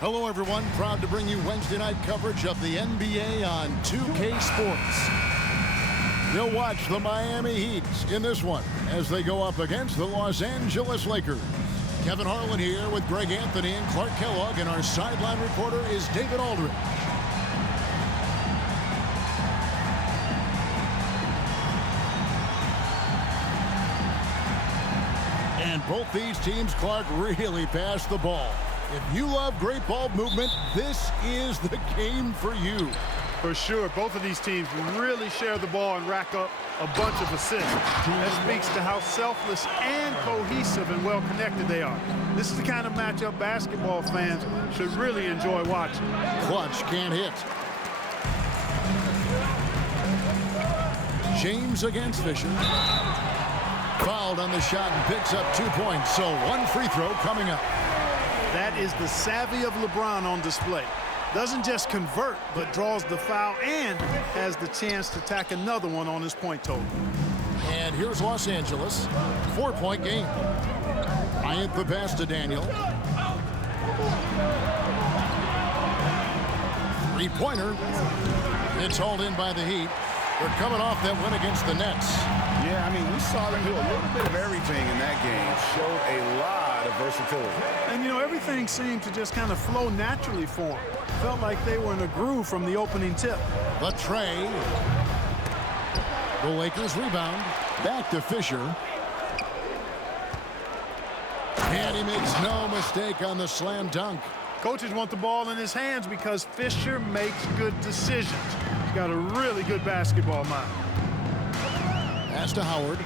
Hello, everyone. Proud to bring you Wednesday night coverage of the NBA on 2K Sports. You'll watch the Miami Heat in this one as they go up against the Los Angeles Lakers. Kevin Harlan here with Greg Anthony and Clark Kellogg, and our sideline reporter is David Aldridge. And both these teams, Clark, really pass the ball. If you love great ball movement, this is the game for you. For sure, both of these teams really share the ball and rack up a bunch of assists. That speaks to how selfless and cohesive and well-connected they are. This is the kind of matchup basketball fans should really enjoy watching. Clutch can't hit. James against Fisher. Fouled on the shot and picks up 2 points, so one free throw coming up. That is the savvy of LeBron on display. Doesn't just convert, but draws the foul and has the chance to tack another one on his point total. And here's Los Angeles. 4-point game. Bryant the pass to Daniel. Three-pointer. It's hauled in by the Heat. They're coming off that win against the Nets. Yeah, I mean, we saw them do a little bit of everything in that game. Showed a lot of versatility. And, you know, everything seemed to just kind of flow naturally for them. Felt like they were in a groove from the opening tip. The tray. The Lakers rebound. Back to Fisher. And he makes no mistake on the slam dunk. Coaches want the ball in his hands because Fisher makes good decisions. He's got a really good basketball mind. Pass to Howard.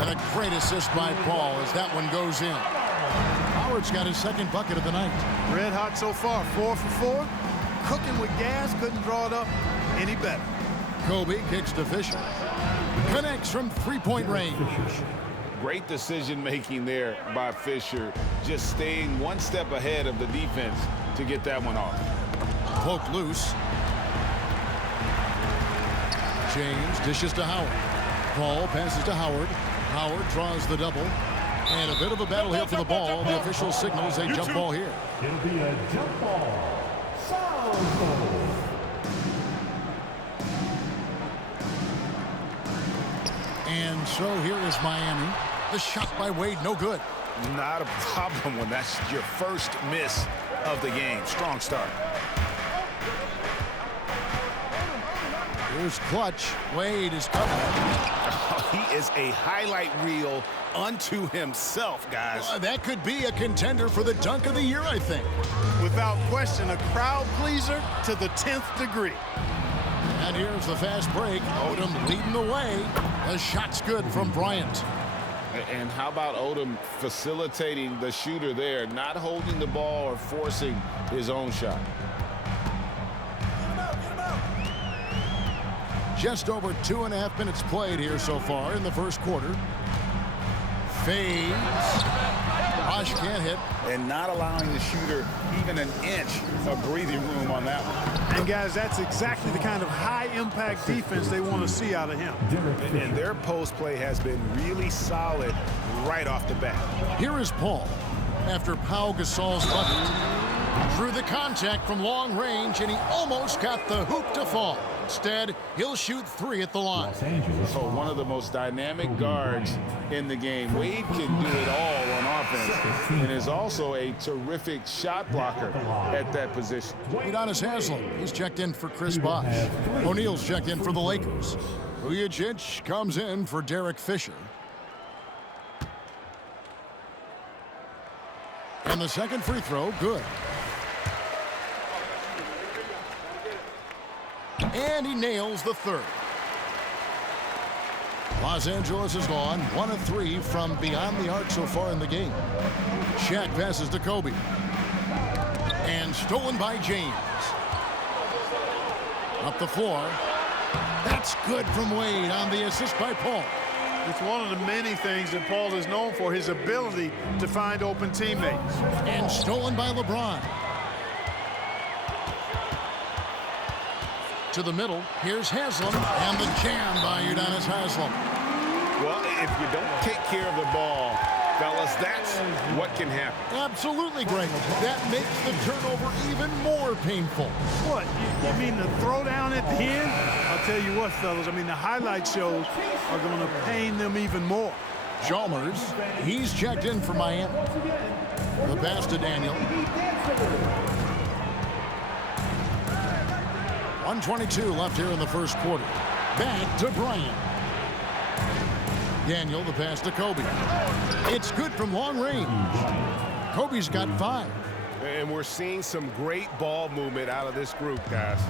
And a great assist by Paul as that one goes in. Howard's got his second bucket of the night. Red hot so far, 4 for 4. Cooking with gas, couldn't draw it up any better. Kobe kicks to Fisher. Connects from three-point range. Great decision-making there by Fisher. Just staying one step ahead of the defense to get that one off. Poked loose. James dishes to Howard. Paul passes to Howard. Howard draws the double. And a bit of a battle here for the ball. The official signals a jump ball here. It'll be a jump ball. Foul goal. And so here is Miami. The shot by Wade, no good. Not a problem when that's your first miss of the game. Strong start. Here's Clutch. Wade is covered. He is a highlight reel unto himself, guys. That could be a contender for the dunk of the year, I think. Without question, a crowd pleaser to the 10th degree. And here's the fast break. Odom leading the way. The shot's good from Bryant. And how about Odom facilitating the shooter there, not holding the ball or forcing his own shot. Just over 2.5 minutes played here so far in the first quarter. Fades. Bosh can't hit. And not allowing the shooter even an inch of breathing room on that one. And, guys, that's exactly the kind of high-impact defense they want to see out of him. And their post play has been really solid right off the bat. Here is Paul after Pau Gasol's bucket. Through the contact from long range, and he almost got the hoop to fall. Instead, he'll shoot 3 at the line. So one of the most dynamic guards in the game. Wade can do it all on offense and is also a terrific shot blocker at that position. Udonis Haslem, he's checked in for Chris Bosh. O'Neal's checked in for the Lakers. Vujacic comes in for Derek Fisher. And the second free throw, good. And he nails the third. Los Angeles has gone 1 of 3 from beyond the arc so far in the game. Shaq passes to Kobe. And stolen by James. Up the floor. That's good from Wade on the assist by Paul. It's one of the many things that Paul is known for, his ability to find open teammates. And stolen by LeBron. To the middle, here's Haslem, and the jam by Udonis Haslem. Well, if you don't take care of the ball Fellas, that's what can happen. Absolutely, Greg. That makes the turnover even more painful. What, you mean the throwdown at the end? I'll tell you what, fellas, I mean, the highlight shows are going to pain them even more. Chalmers, he's checked in for Miami. The pass to Daniel. 1:22 left here in the first quarter. Back to Bryant. Daniel, the pass to Kobe. It's good from long range. Kobe's got 5. And we're seeing some great ball movement out of this group, guys.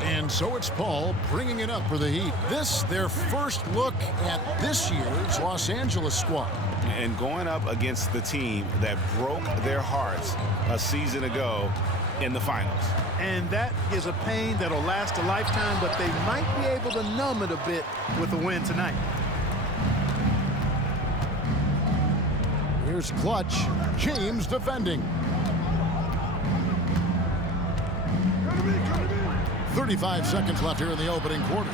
And so it's Paul bringing it up for the Heat. This, their first look at this year's Los Angeles squad. And going up against the team that broke their hearts a season ago in the finals. And that is a pain that'll last a lifetime, but they might be able to numb it a bit with a win tonight. Here's Clutch. James defending. 35 seconds left here in the opening quarter.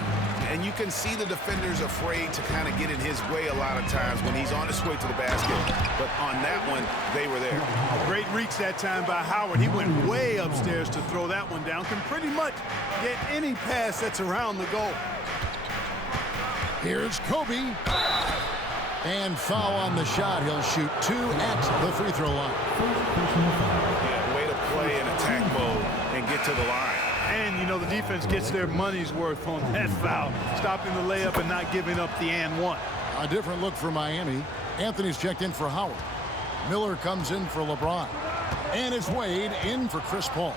And you can see the defenders afraid to kind of get in his way a lot of times when he's on his way to the basket. But on that one, they were there. Great reach that time by Howard. He went way upstairs to throw that one down. Can pretty much get any pass that's around the goal. Here's Kobe. And foul on the shot. He'll shoot 2 at the free throw line. Yeah, way to play in attack mode and get to the line. And, you know, the defense gets their money's worth on that foul, stopping the layup and not giving up the and one. A different look for Miami. Anthony's checked in for Howard. Miller comes in for LeBron. And it's Wade in for Chris Paul.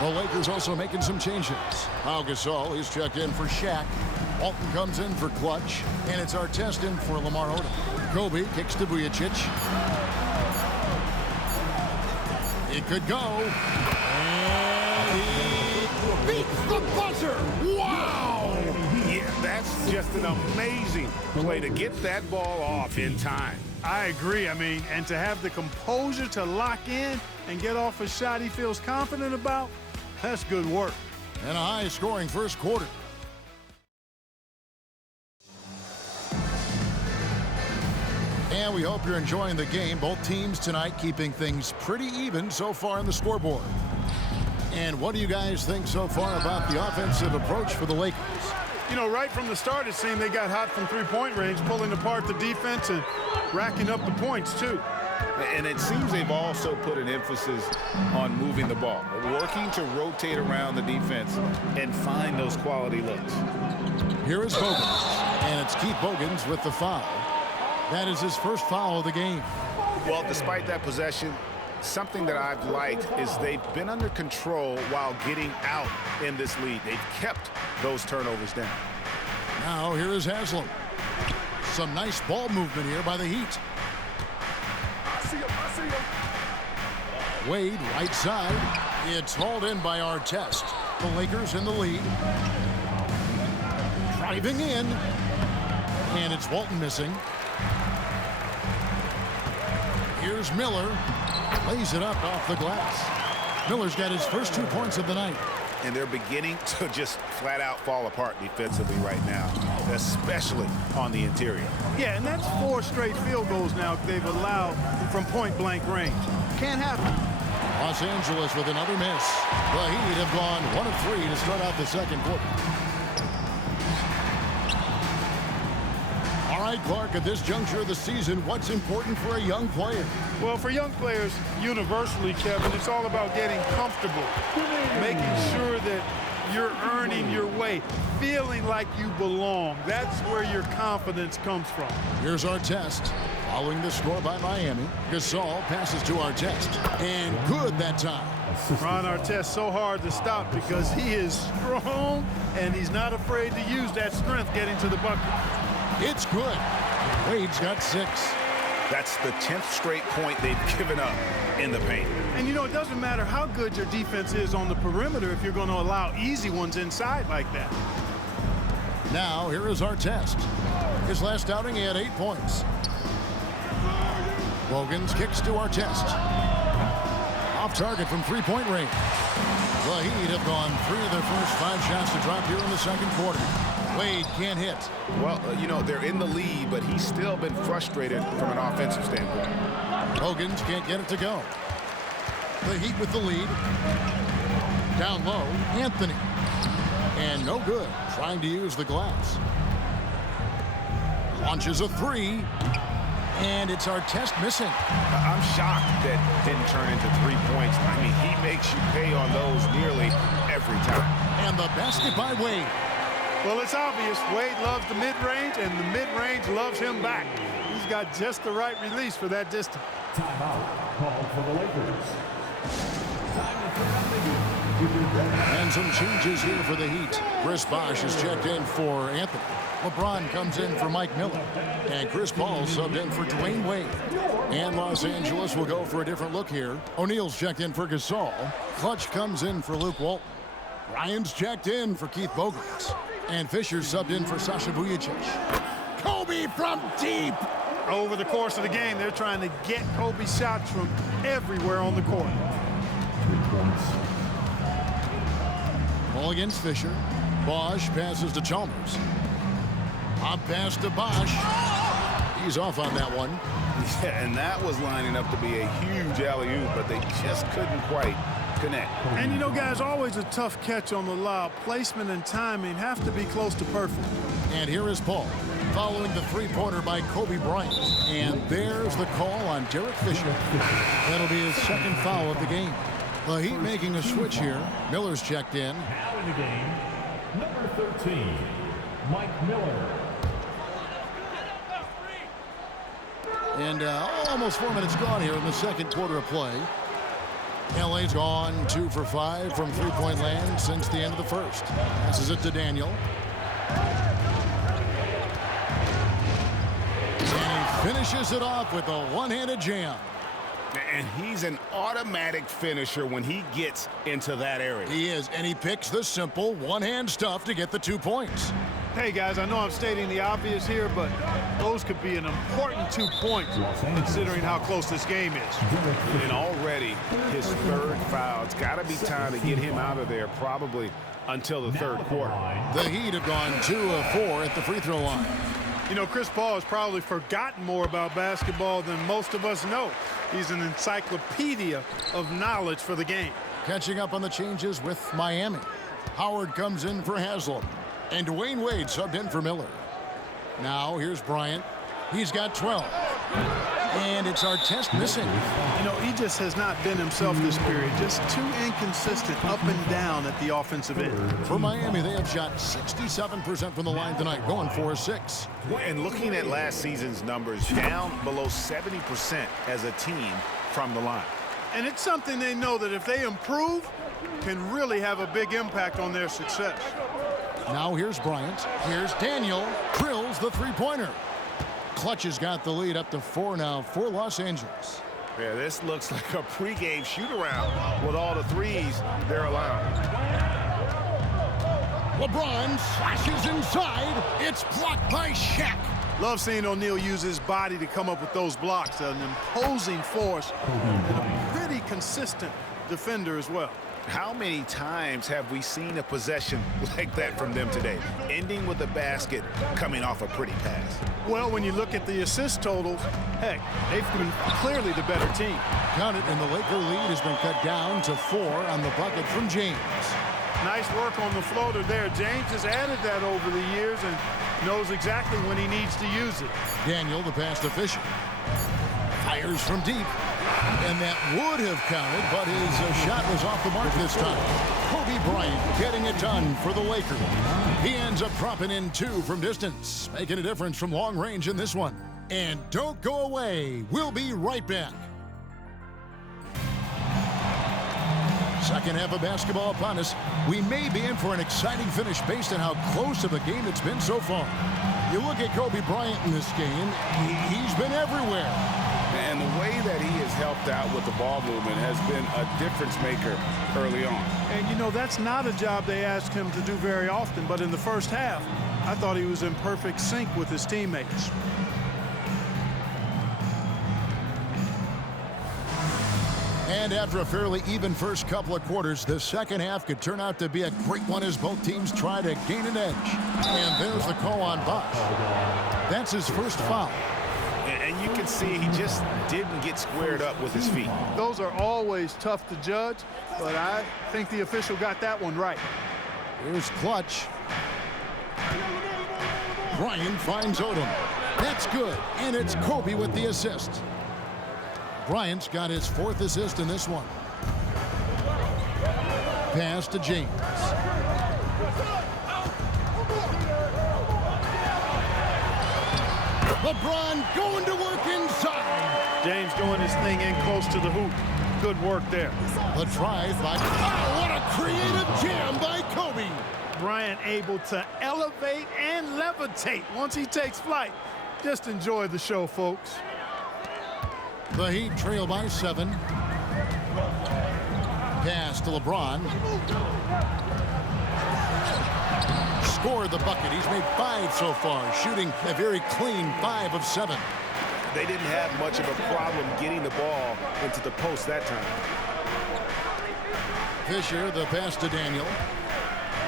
The Lakers also making some changes. Pau Gasol, he's checked in for Shaq. Walton comes in for Clutch. And it's Artest in for Lamar Odom. Kobe kicks to Vujicic. It could go. And he beats the buzzer. Wow! Yeah, that's just an amazing play to get that ball off in time. I agree. I mean, and to have the composure to lock in and get off a shot he feels confident about, that's good work. And a high-scoring first quarter. And we hope you're enjoying the game. Both teams tonight keeping things pretty even so far on the scoreboard. And what do you guys think so far about the offensive approach for the Lakers? You know, right from the start, it seemed they got hot from three-point range, pulling apart the defense and racking up the points, too. And it seems they've also put an emphasis on moving the ball, working to rotate around the defense and find those quality looks. Here is Bogans, and it's Keith Bogans with the foul. That is his first foul of the game. Well, despite that possession, something that I've liked is they've been under control while getting out in this lead. They've kept those turnovers down. Now here is Haslam. Some nice ball movement here by the Heat. I see him. Wade, right side. It's hauled in by Artest. The Lakers in the lead. Driving in. And it's Walton missing. Here's Miller. Lays it up off the glass. Miller's got his first 2 points of the night. And they're beginning to just flat out fall apart defensively right now, especially on the interior. Yeah, and that's 4 straight field goals now they've allowed from point-blank range. Can't happen. Los Angeles with another miss. The Heat have gone 1 of 3 to start out the second quarter. All right, Clark, at this juncture of the season, what's important for a young player? Well, for young players, universally, Kevin, it's all about getting comfortable, making sure that you're earning your way, feeling like you belong. That's where your confidence comes from. Here's Artest. Following the score by Miami, Gasol passes to Artest. And good that time. Ron Artest so hard to stop because he is strong and he's not afraid to use that strength getting to the bucket. It's good. Wade's got 6. That's the 10th straight point they've given up in the paint. And, you know, it doesn't matter how good your defense is on the perimeter if you're going to allow easy ones inside like that. Now, here is Artest. His last outing, he had 8 points. Bogans kicks to Artest. Off target from three-point range. The Heat have gone 3 of their first 5 shots to drop here in the second quarter. Wade can't hit. Well, you know, they're in the lead, but he's still been frustrated from an offensive standpoint. Hogan's can't get it to go. The Heat with the lead. Down low, Anthony. And no good, trying to use the glass. Launches a three. And it's Artest missing. I'm shocked that didn't turn into 3 points. I mean, he makes you pay on those nearly every time. And the basket by Wade. Well, it's obvious Wade loves the mid-range, and the mid-range loves him back. He's got just the right release for that distance. Timeout called for the Lakers. And some changes here for the Heat. Chris Bosh is checked in for Anthony. LeBron comes in for Mike Miller. And Chris Paul subbed in for Dwayne Wade. And Los Angeles will go for a different look here. O'Neal's checked in for Gasol. Clutch comes in for Luke Walton. Ryan's checked in for Keith Bogart. And Fisher's subbed in for Sasha Vujicic. Kobe from deep. Over the course of the game, they're trying to get Kobe shots from everywhere on the court. 3 points. Ball against Fisher. Bosh passes to Chalmers. Up pass to Bosh. He's off on that one. Yeah, and that was lining up to be a huge alley-oop, but they just couldn't quite connect. And you know, guys, always a tough catch on the lob. Placement and timing have to be close to perfect. And here is Paul, following the three-pointer by Kobe Bryant. And there's the call on Derek Fisher. That'll be his second foul of the game. The Heat making a switch here. Miller's checked in. Now in the game, number 13, Mike Miller. And almost 4 minutes gone here in the second quarter of play. LA's gone 2 for 5 from three-point land since the end of the first. Passes it to Daniel. And he finishes it off with a one-handed jam. And he's an automatic finisher when he gets into that area. He is, and he picks the simple one-hand stuff to get the 2 points. Hey, guys, I know I'm stating the obvious here, but those could be an important 2 points considering how close this game is. And already his third foul. It's got to be time to get him out of there probably until the third quarter. The Heat have gone 2 of 4 at the free throw line. You know, Chris Paul has probably forgotten more about basketball than most of us know. He's an encyclopedia of knowledge for the game. Catching up on the changes with Miami. Howard comes in for Haslam. And Dwayne Wade subbed in for Miller. Now here's Bryant. He's got 12. And it's Artest missing. You know, he just has not been himself this period. Just too inconsistent up and down at the offensive end. For Miami, they have shot 67% from the line tonight, going 4-6. And looking at last season's numbers, down below 70% as a team from the line. And it's something they know that if they improve, can really have a big impact on their success. Now here's Bryant. Here's Daniel. Drills the three-pointer. Clutch has got the lead up to 4 now for Los Angeles. Yeah, this looks like a pregame shoot-around with all the threes they're allowing. LeBron slashes inside. It's blocked by Shaq. Love seeing O'Neal use his body to come up with those blocks. An imposing force and a pretty consistent defender as well. How many times have we seen a possession like that from them today, ending with a basket coming off a pretty pass? Well, when you look at the assist totals, heck, they've been clearly the better team. Count it, and the Laker lead has been cut down to 4 on the bucket from James. Nice work on the floater there. James has added that over the years and knows exactly when he needs to use it. Daniel, the pass to Fisher. Fires from deep. And that would have counted, but his shot was off the mark this time. Kobe Bryant getting it done for the Lakers. He ends up dropping in 2 from distance, making a difference from long range in this one. And don't go away. We'll be right back. Second half of basketball upon us. We may be in for an exciting finish based on how close of a game it's been so far. You look at Kobe Bryant in this game, he's been everywhere. And the way that he has helped out with the ball movement has been a difference maker early on. And, you know, that's not a job they ask him to do very often, but in the first half, I thought he was in perfect sync with his teammates. And after a fairly even first couple of quarters, the second half could turn out to be a great one as both teams try to gain an edge. And there's the call on Bosch. That's his first foul. And you can see he just didn't get squared up with his feet. Those are always tough to judge, but I think the official got that one right. Here's Clutch. Bryant finds Odom. That's good, and it's Kobe with the assist. Bryant's got his 4th assist in this one. Pass to James. LeBron going to work inside. James doing his thing in close to the hoop. Good work there. The drive by... Oh, what a creative jam by Kobe. Bryant able to elevate and levitate once he takes flight. Just enjoy the show, folks. The Heat trail by 7. Pass to LeBron. Scored the bucket. He's made 5 so far, shooting a very clean 5 of 7. They didn't have much of a problem getting the ball into the post that time. Fisher, the pass to Daniel.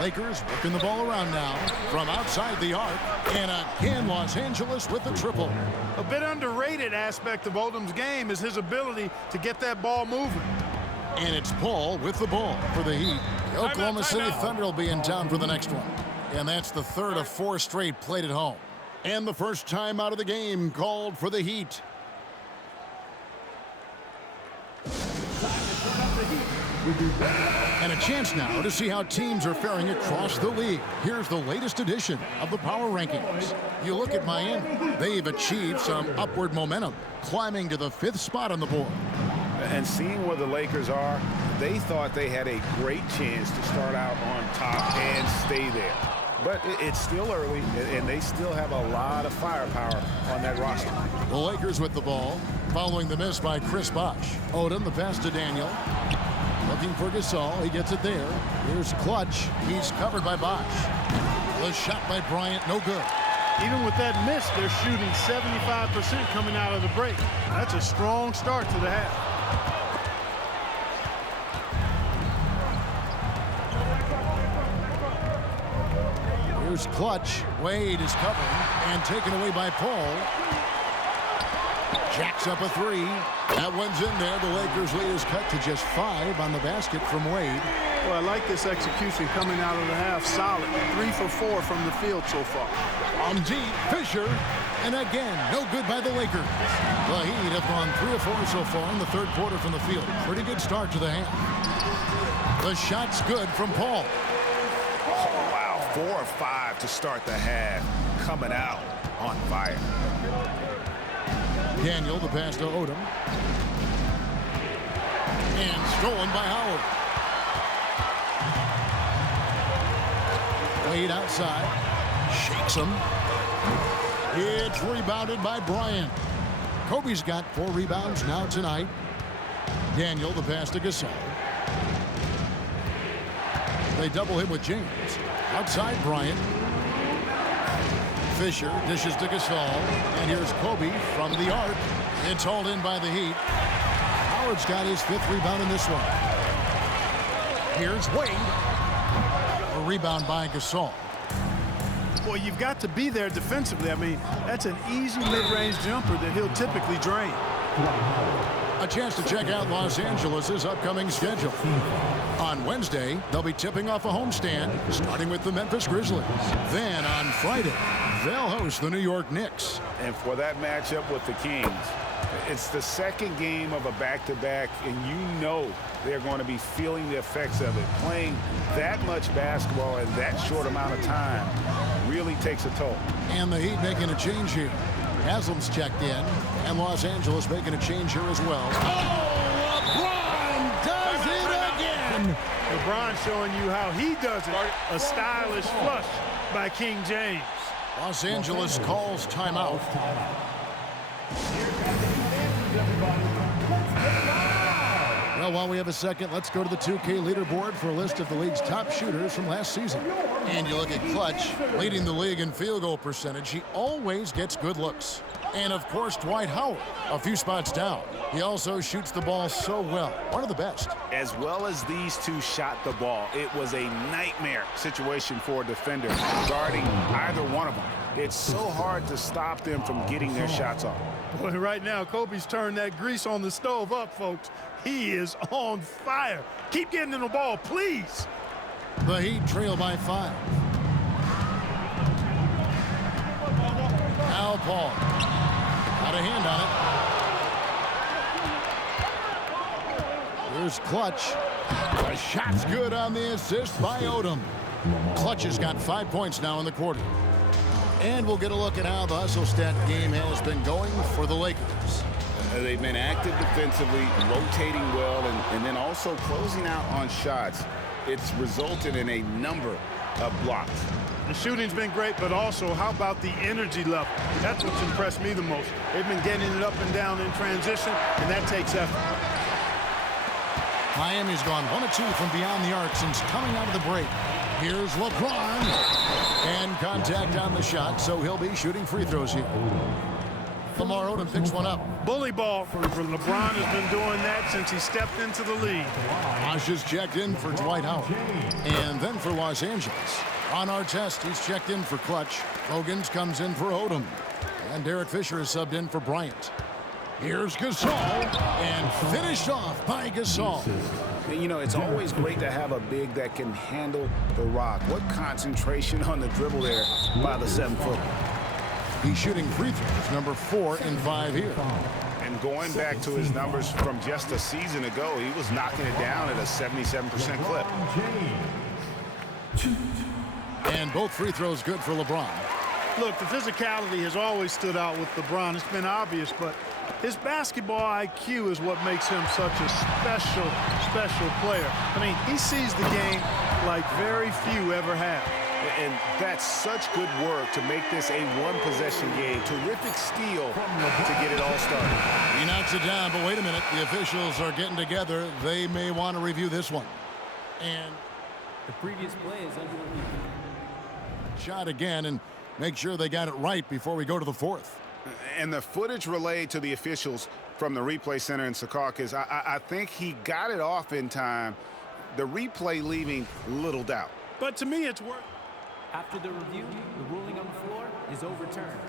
Lakers working the ball around now from outside the arc. And again, Los Angeles with the triple. A bit underrated aspect of Odom's game is his ability to get that ball moving. And it's Paul with the ball for the Heat. The Oklahoma City Thunder will be in town for the next one. And that's the 3rd of 4 straight played at home. And the first time out of the game called for the Heat. And a chance now to see how teams are faring across the league. Here's the latest edition of the Power Rankings. You look at Miami. They've achieved some upward momentum, climbing to the 5th spot on the board. And seeing where the Lakers are, they thought they had a great chance to start out on top and stay there. But it's still early, and they still have a lot of firepower on that roster. The Lakers with the ball, following the miss by Chris Bosh. Odom, the pass to Daniel. Looking for Gasol. He gets it there. Here's Clutch. He's covered by Bosh. The shot by Bryant, no good. Even with that miss, they're shooting 75% coming out of the break. That's a strong start to the half. Here's Clutch. Wade is covering and taken away by Paul. Jacks up a 3. That one's in there. The Lakers lead is cut to just 5 on the basket from Wade. Well, I like this execution coming out of the half. Solid. 3 for 4 from the field so far. On deep, Fisher. And again, no good by the Lakers. The Heat have gone 3 of 4 so far in the 3rd quarter from the field. Pretty good start to the half. The shot's good from Paul. 4 or 5 to start the half, coming out on fire. Daniel, the pass to Odom. And stolen by Howard. Wade outside. Shakes him. It's rebounded by Bryant. Kobe's got 4 rebounds now tonight. Daniel, the pass to Gasol. They double him with James. Outside Bryant. Fisher dishes to Gasol. And here's Kobe from the arc. It's hauled in by the Heat. Howard's got his 5th rebound in this one. Here's Wade. A rebound by Gasol. Well, you've got to be there defensively. I mean, that's an easy mid-range jumper that he'll typically drain. A chance to check out Los Angeles' upcoming schedule. On Wednesday, they'll be tipping off a homestand, starting with the Memphis Grizzlies. Then on Friday, they'll host the New York Knicks. And for that matchup with the Kings, it's the 2nd game of a back-to-back, and you know they're going to be feeling the effects of it. Playing that much basketball in that short amount of time really takes a toll. And the Heat making a change here. Haslam's checked in, and Los Angeles making a change here as well. Oh, LeBron does it again! LeBron showing you how he does it. A stylish flush by King James. Los Angeles calls timeout. Well, while we have a second, let's go to the 2K leaderboard for a list of the league's top shooters from last season. And you look at Clutch, leading the league in field goal percentage. He always gets good looks. And, of course, Dwight Howard, a few spots down. He also shoots the ball so well. One of the best. As well as these two shot the ball, it was a nightmare situation for a defender guarding either one of them. It's so hard to stop them from getting their shots off. Boy, right now, Kobe's turned that grease on the stove up, folks. He is on fire. Keep getting in the ball, please. The Heat trail by 5. Now Paul. Got a hand on it. Here's Clutch. The shot's good on the assist by Odom. Clutch has got 5 points now in the quarter. And we'll get a look at how the hustle stat game has been going for the Lakers. They've been active defensively, rotating well, and then also closing out on shots. It's resulted in a number of blocks. The shooting's been great, but also how about the energy level? That's what's impressed me the most. They've been getting it up and down in transition, and that takes effort. Miami's gone 1 of 2 from beyond the arc since coming out of the break. Here's LeBron. And contact on the shot, so he'll be shooting free throws here. Lamar Odom picks one up. Bully ball for LeBron has been doing that since he stepped into the league. Bosh has checked in for Dwight Howard. And then for Los Angeles. On our test, he's checked in for Clutch. Hogans comes in for Odom. And Derek Fisher is subbed in for Bryant. Here's Gasol. And finished off by Gasol. You know, it's always great to have a big that can handle the rock. What concentration on the dribble there by the 7-footer. He's shooting free throws, number 4 in 5 here. And going back to his numbers from just a season ago, he was knocking it down at a 77% clip. And both free throws good for LeBron. Look, the physicality has always stood out with LeBron. It's been obvious, but his basketball IQ is what makes him such a special player. I mean, he sees the game like very few ever have. And that's such good work to make this a one-possession game. Terrific steal to get it all started. He knocks it down, but wait a minute. The officials are getting together. They may want to review this one. And the previous play is under review. Shot again, and make sure they got it right before we go to the 4th. And the footage relayed to the officials from the replay center in Secaucus, I think he got it off in time. The replay leaving little doubt. But to me, it's worth. After the review, the ruling on the floor is overturned.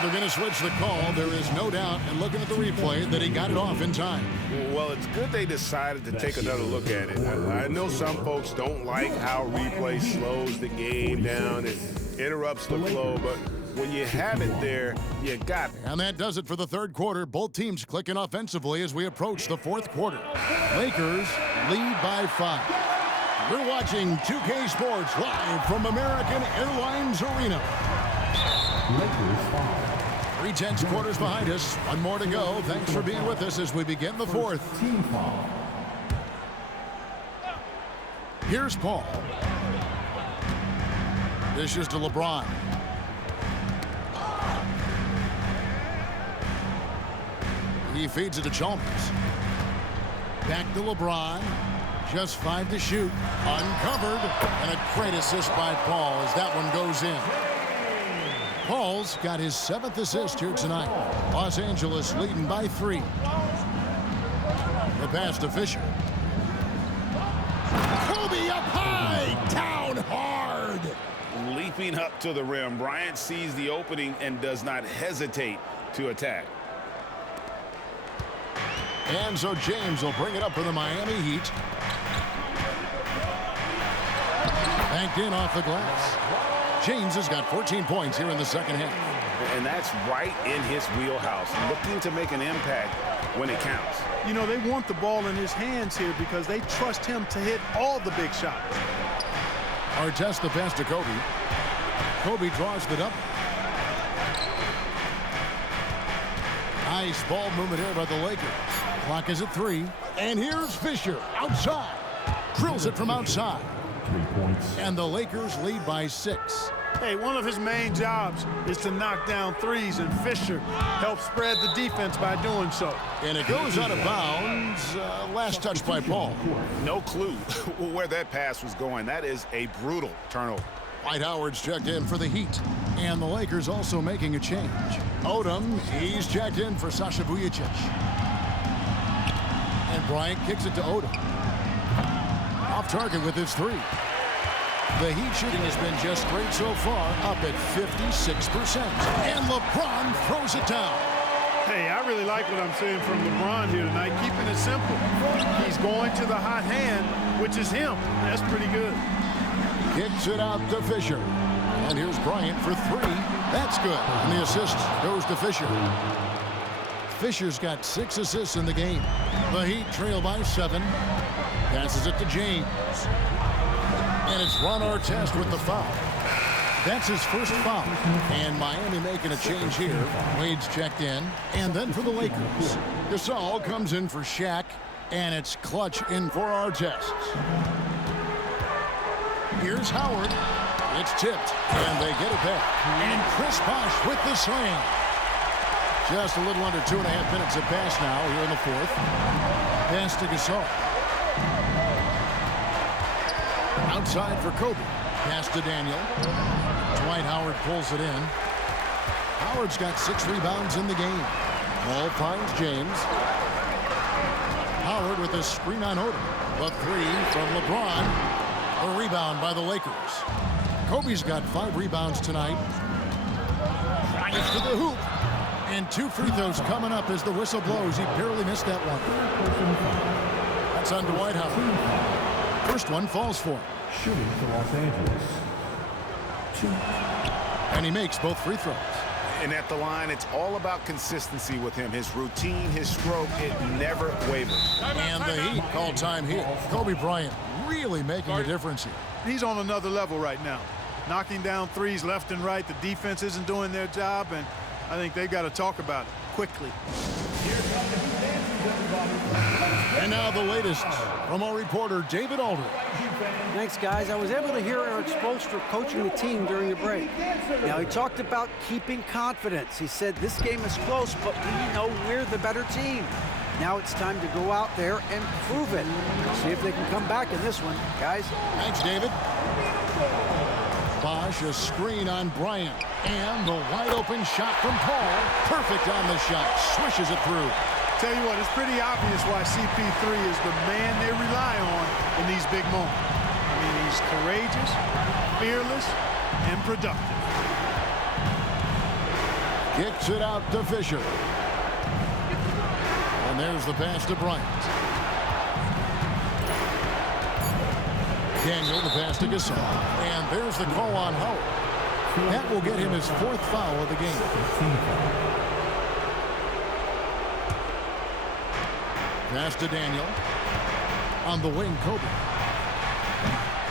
They're going to switch the call. There is no doubt, and looking at the replay, that he got it off in time. Well, it's good they decided to take another look at it. I know some folks don't like how replay slows the game down and interrupts the flow, but when you have it there, you got it. And that does it for the 3rd quarter. Both teams clicking offensively as we approach the 4th quarter. Lakers lead by 5. We're watching 2K Sports live from American Airlines Arena. Lakers 5. 3/10 quarters behind us. One more to go. Thanks for being with us as we begin the 4th. Team foul. Here's Paul. Dishes to LeBron. He feeds it to Chalmers. Back to LeBron. Just 5 to shoot. Uncovered. And a great assist by Paul as that one goes in. Paul's got his 7th assist here tonight. Los Angeles leading by 3. The pass to Fisher. Kobe up high, down hard. Leaping up to the rim, Bryant sees the opening and does not hesitate to attack. And so James will bring it up for the Miami Heat. Banked in off the glass. James has got 14 points here in the 2nd half. And that's right in his wheelhouse, looking to make an impact when it counts. You know, they want the ball in his hands here because they trust him to hit all the big shots. Artest the pass to Kobe. Kobe draws the double. Nice ball movement here by the Lakers. Clock is at 3. And here's Fisher outside. Drills it from outside. 3 points. And the Lakers lead by 6. Hey, one of his main jobs is to knock down threes, and Fisher helps spread the defense by doing so. And it goes out of bounds. Last touch by Paul. No clue where that pass was going. That is a brutal turnover. Dwight Howard's checked in for the Heat. And the Lakers also making a change. Odom, he's checked in for Sasha Vujicic. And Bryant kicks it to Odom. Off target with his three. The Heat shooting has been just great so far, up at 56%. And LeBron throws it down. Hey, I really like what I'm seeing from LeBron here tonight, keeping it simple. He's going to the hot hand, which is him. That's pretty good. Kicks it out to Fisher. And here's Bryant for three. That's good. And the assist goes to Fisher. Fisher's got 6 assists in the game. The Heat trail by 7. Passes it to James. And it's Ron Artest with the foul. That's his first foul. And Miami making a change here. Wade's checked in. And then for the Lakers, Gasol comes in for Shaq. And it's Clutch in for Artest. Here's Howard. It's tipped. And they get it back. And Chris Bosh with the slam. Just a little under 2.5 minutes have passed now here in the fourth. Pass to Gasol. Outside for Kobe. Pass to Daniel. Dwight Howard pulls it in. Howard's got 6 rebounds in the game. Ball finds James. Howard with a screen on Odom. The three from LeBron. A rebound by the Lakers. Kobe's got 5 rebounds tonight. Drives to the hoop. And 2 free throws coming up as the whistle blows. He barely missed that one. That's on Dwight Howard. First one falls for him. Shooting for Los Angeles. 2. And he makes both free throws. And at the line, it's all about consistency with him. His routine, his stroke, it never wavers. And the Heat call time here. Kobe Bryant really making a difference here. He's on another level right now. Knocking down threes left and right. The defense isn't doing their job, and I think they've got to talk about it quickly. And now the latest from our reporter, David Aldridge. Thanks, guys. I was able to hear Eric Spoelstra coaching the team during the break. Now, he talked about keeping confidence. He said this game is close, but we know we're the better team. Now it's time to go out there and prove it. See if they can come back in this one, guys. Thanks, David. Bosh, a screen on Bryant. And the wide-open shot from Paul. Perfect on the shot. Swishes it through. Tell you what, it's pretty obvious why CP3 is the man they rely on in these big moments. I mean, he's courageous, fearless, and productive. Kicks it out to Fisher. And there's the pass to Bryant. Daniel, the pass to Gasol. And there's the call on Howard. That will get him his 4th foul of the game. Pass to Daniel. On the wing, Kobe.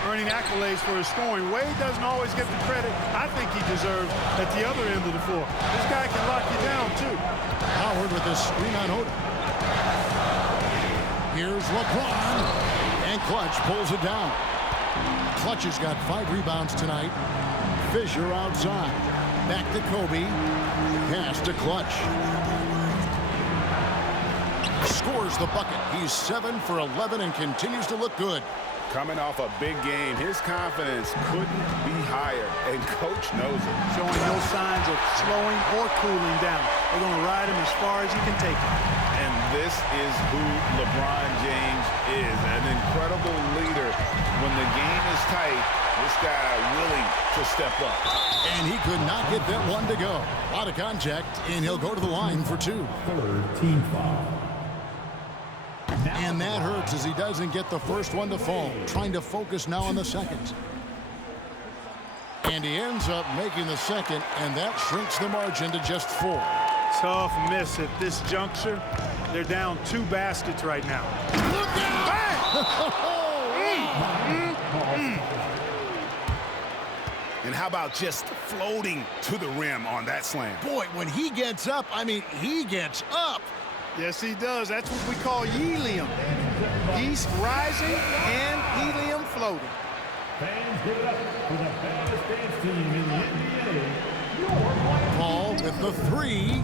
Earning accolades for his scoring. Wade doesn't always get the credit I think he deserves at the other end of the floor. This guy can lock you down, too. Howard with a screen on Odom. Here's LeBron. And Clutch pulls it down. Clutch has got 5 rebounds tonight. Fisher outside. Back to Kobe. Pass to Clutch. Scores the bucket. He's 7 for 11 and continues to look good. Coming off a big game, his confidence couldn't be higher, and Coach knows it. Showing no signs of slowing or cooling down. They're going to ride him as far as he can take him. And this is who LeBron James is, an incredible leader. When the game is tight, this guy willing to step up. And he could not get that one to go. A lot of contact, and he'll go to the line for 2. 3rd team foul. And that hurts as he doesn't get the first one to fall. Trying to focus now on the second. And he ends up making the second, and that shrinks the margin to just 4. Tough miss at this juncture. They're down 2 baskets right now. Look out! And how about just floating to the rim on that slam? Boy, when he gets up, I mean, he gets up. Yes, he does. That's what we call helium. He's rising and helium floating. Fans, give it up for the baddest dance team in the NBA. Paul with the 3.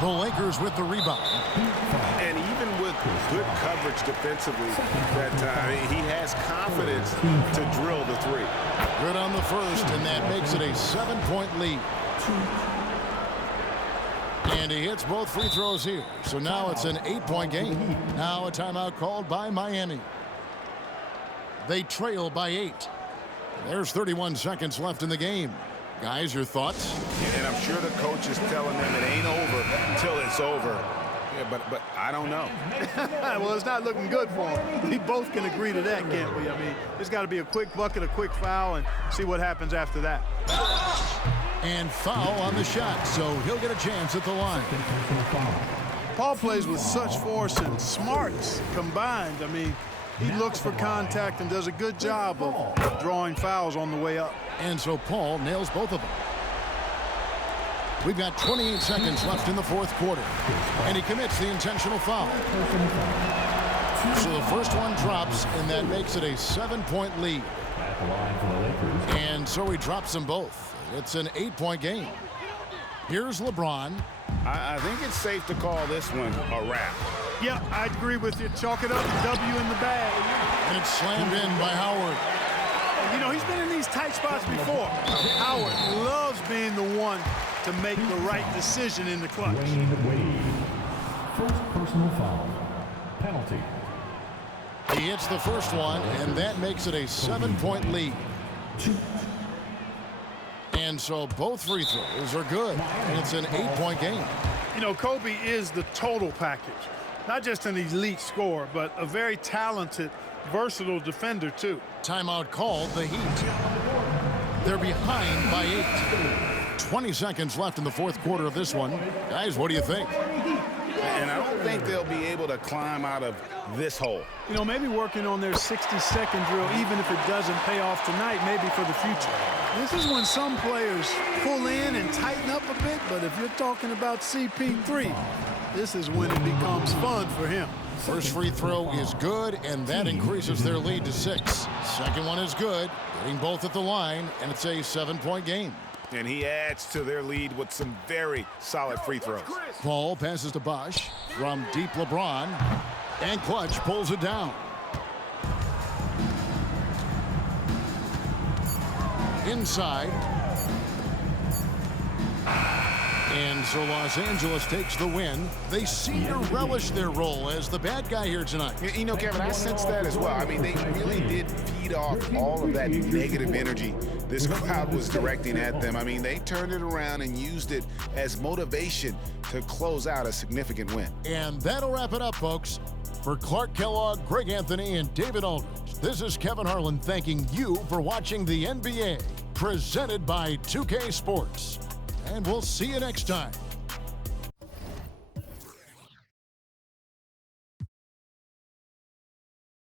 The Lakers with the rebound. And even with good coverage defensively that time, he has confidence to drill the 3. Good on the first, and that makes it a 7-point lead. And he hits both free throws here. So now it's an 8-point game. Now a timeout called by Miami. They trail by 8. There's 31 seconds left in the game. Guys, your thoughts? And I'm sure the coach is telling them it ain't over until it's over. Yeah, but I don't know. Well, it's not looking good for him. We both can agree to that, can't we? I mean, there's got to be a quick bucket, a quick foul, and see what happens after that. And foul on the shot, so he'll get a chance at the line. Paul plays with such force and smarts combined. I mean, he looks for contact and does a good job of drawing fouls on the way up. And so Paul nails both of them. We've got 28 seconds left in the fourth quarter. And he commits the intentional foul. So the first one drops, and that makes it a 7-point lead. And so he drops them both. It's an 8-point game. Here's LeBron. I think it's safe to call this one a wrap. Yeah, I agree with you. Chalk it up, W in the bag. And it's slammed in by Howard. You know, he's been in these tight spots before. Howard loves being the one to make the right decision in the clutch. Wade. First personal foul. Penalty. He hits the first one, and that makes it a 7-point lead. And so both free throws are good, and it's an 8-point game. You know, Kobe is the total package. Not just an elite scorer, but a very talented, versatile defender, too. Timeout called, the Heat. They're behind by 8. 20 seconds left in the fourth quarter of this one. Guys, what do you think? And I don't think they'll be able to climb out of this hole. You know, maybe working on their 60-second drill, even if it doesn't pay off tonight, maybe for the future. This is when some players pull in and tighten up a bit, but if you're talking about CP3, this is when it becomes fun for him. First free throw is good, and that increases their lead to 6. Second one is good, getting both at the line, and it's a 7-point game. And he adds to their lead with some very solid free throws. Paul passes to Bosch from deep LeBron, and Clutch pulls it down. Inside. And so Los Angeles takes the win. They seem to relish their role as the bad guy here tonight. You know, Kevin, I sense that as well. I mean, they really did feed off all of that negative energy this crowd was directing at them. I mean, they turned it around and used it as motivation to close out a significant win. And that'll wrap it up, folks. For Clark Kellogg, Greg Anthony, and David Aldridge, this is Kevin Harlan thanking you for watching the NBA, presented by 2K Sports. And we'll see you next time.